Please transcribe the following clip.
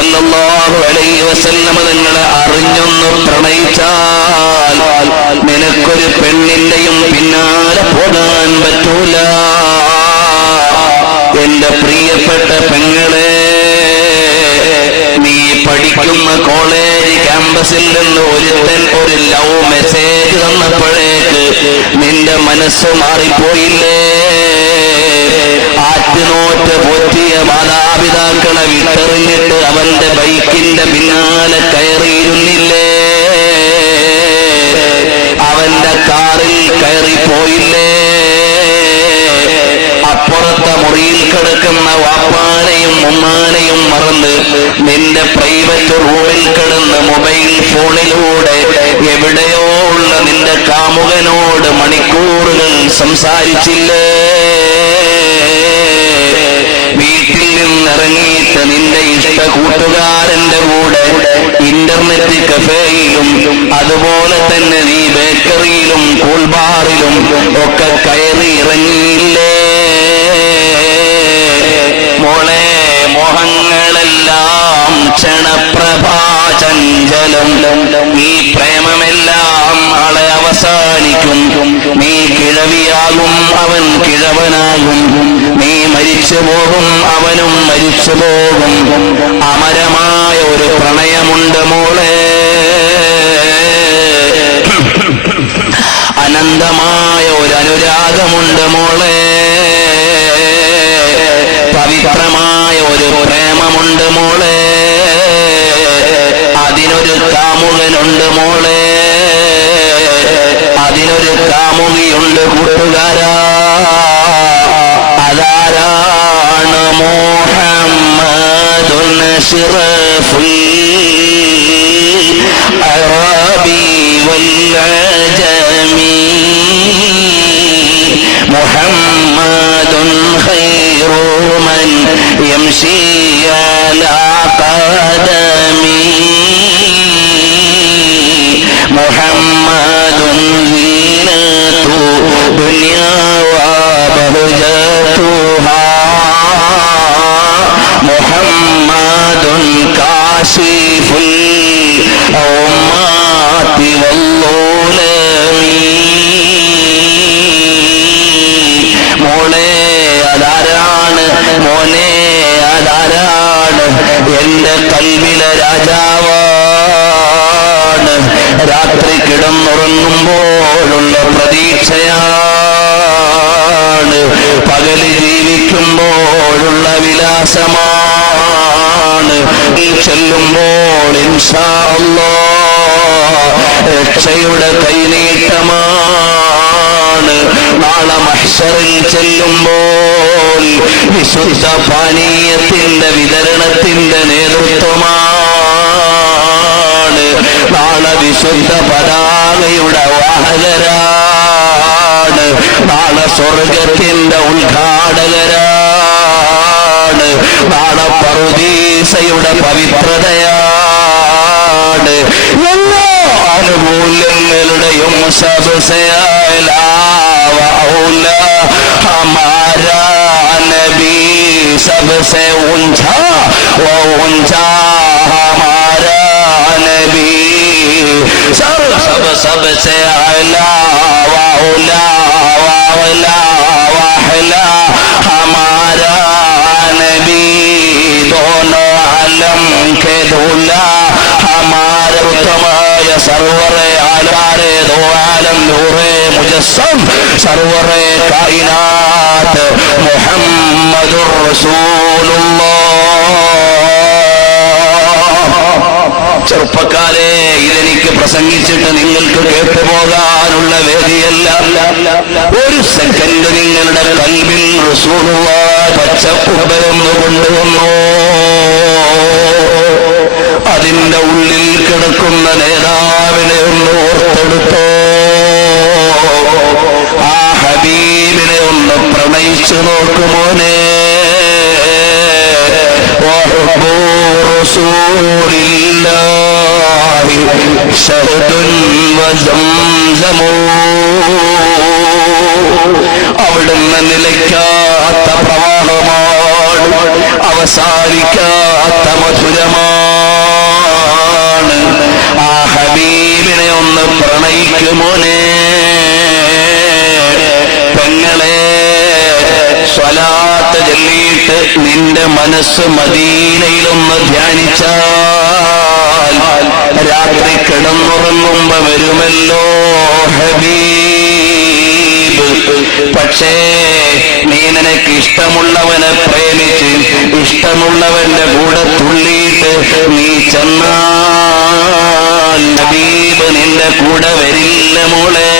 സല്ലല്ലാഹു അലൈഹി വസല്ലം തങ്ങളെ അറിഞ്ഞൊന്ന് പ്രണയിച്ചാൽ നിനക്കൊരു പെണ്ണിന്റെയും പിന്നാലെ പോകാൻ പറ്റൂല. എന്റെ പ്രിയപ്പെട്ട പെങ്ങളെ, നീ പഠിക്കുന്ന കോളേജ് ക്യാമ്പസിൽ നിന്ന് ഒരുത്തൻ ഒരു ലവ് മെസ്സേജ് തന്നപ്പോഴേക്ക് നിന്റെ മനസ്സ് മാറിപ്പോയില്ലേ? ആറ്റുനോറ്റ് പോറ്റിയ മാതാപിതാക്കളെ വിട്ടെറിഞ്ഞിട്ട് അവന്റെ ബൈക്കിന്റെ പിന്നാലെ കയറിയിരുന്നില്ലേ? അവന്റെ കാറിൽ കയറിപ്പോയില്ലേ? അപ്പുറത്തെ മുറിയിൽ കിടക്കുന്ന വാപ്പാനെയും ഉമ്മാനെയും മറന്ന് നിന്റെ പ്രൈവറ്റ് റൂമിൽ കിടന്ന് മൊബൈൽ ഫോണിലൂടെ എവിടെയോ ഉള്ള നിന്റെ കാമുകനോട് മണിക്കൂറുകൾ സംസാരിച്ചില്ലേ? വീട്ടിൽ നിന്നിറങ്ങിയിട്ട് നിന്റെ ഇഷ്ട കൂട്ടുകാരന്റെ കൂടെ ഇന്റർനെറ്റ് കഫേയിലും അതുപോലെ തന്നെ നീ ബേക്കറിയിലും കൂൾബാറിലും ഒക്കെ കയറി ഇറങ്ങിയില്ലേ? മോളെ, മോഹങ്ങളെല്ലാം ക്ഷണപ്രഭാചഞ്ചലം. ഈ പ്രേമമെല്ലാം നാളെ അവസാനിക്കും. നീ കിഴവിയാകും, അവൻ കിഴവനാകും. നീ മരിച്ചു പോകും, അവനും മരിച്ചു പോകും. അമരമായ ഒരു പ്രണയമുണ്ട് മോളെ, അനന്തമായ ഒരു അനുരാഗമുണ്ട് മോളെ, പവിത്രമായ ഒരു പ്രേമമുണ്ട് മോളെ, അതിനൊരു കാമുകനുണ്ട് മോളെ, അതിനൊരു കാമുകിയുണ്ട് കൂട്ടുകാരാ. അതാരാണ്? മുഹമ്മദുൻ അശ്റഫുൽ അറബി വൽ അജമി, മുഹമ്മദുൻ ഖൈറു മൻ യംശി അലാ ഖദമി, മുഹമ്മദുൻ സീനത്തു ദുനിയാ വബഹജതുഹാ, മുഹമ്മദുൻ കാശിഫുൽ ഉമ്മാതി വല്ലുലമി. മോളെ, അതാരാണ്? മോനെ, അതാരാണ്? എന്റെ കൽവിലെ രാജാവാണ്. രാത്രി കിടന്നുറങ്ങുമ്പോഴുള്ള പ്രതീക്ഷയാണ്, പകല് ജീവിക്കുമ്പോഴുള്ള വിലാസമാണ്. നീ ചെല്ലുമ്പോൾ ഇൻഷാ അല്ലാഹ് രക്ഷയുടെ കൈനീട്ടമാണ്. നാളെ മഹ്ശറിൽ ചെല്ലുമ്പോൾ വിശുദ്ധ പാനീയത്തിന്റെ വിതരണത്തിന്റെ നേതൃത്വമാണ്. നാളെ വിശുദ്ധ പതാകയുടെ വാഹകരാണ്. നാളെ സ്വർഗത്തിന്റെ ഉദ്ഘാടകരാണ്. നാളെ പറുദീസയുടെ പവിത്രതയാണ്. എല്ലാ ആനുകൂല്യങ്ങളുടെയും ഹമാരാ നബി सबसे ऊंचा वो ऊंचा हमारा नबी, सबसे आला वाउला वाउला वाहला हमारा नबी, दोनों आलम के दूल्हा हमारे उत्तमाय सरवरे आलारे दो आलम नूरे मुजस्सम सरवरे कायनात मुहम्मदुर റസൂലുള്ളാഹ്. ചെറുപ്പക്കാരെ, ഇതെനിക്ക് പ്രസംഗിച്ചിട്ട് നിങ്ങൾക്ക് കേട്ടുപോകാനുള്ള വേദിയല്ല. ഒരു സെക്കൻഡ് നിങ്ങളുടെ കൽവിൽ റസൂലുള്ളാഹ് പച്ചപ്പുറമൊന്ന് കൊണ്ടുവന്നു. അതിന്റെ ഉള്ളിൽ കിടക്കുന്ന നേതാവിനെ ഒന്ന് ഓർത്തെടുത്തോ. ആ ഹബീബിനെ ഒന്ന് പ്രണയിച്ചു നോക്കുമോനെ. رسول الله شهد وزمزم, അവിടുന്ന് നിലയ്ക്കാത്ത പ്രവാഹമാണ്, അവസാനിക്കാത്ത മധുരമാണ്. പെങ്ങളെ, സ്വലാത്ത് ചൊല്ലിയിട്ട് നിന്റെ മനസ്സ് മദീനയിലൊന്ന് ധ്യാനിച്ചാൽ രാത്രി കിടന്നുറങ്ങുമ്പോ വരുമല്ലോ ഹബീബ്. പക്ഷേ നീ നിനക്ക് ഇഷ്ടമുള്ളവനെ പ്രേമിച്ച് ഇഷ്ടമുള്ളവന്റെ കൂടെ തുള്ളിയിട്ട് നീ ചെന്നാൽ ഹബീബ് നിന്റെ കൂടെ വരില്ല മോളെ.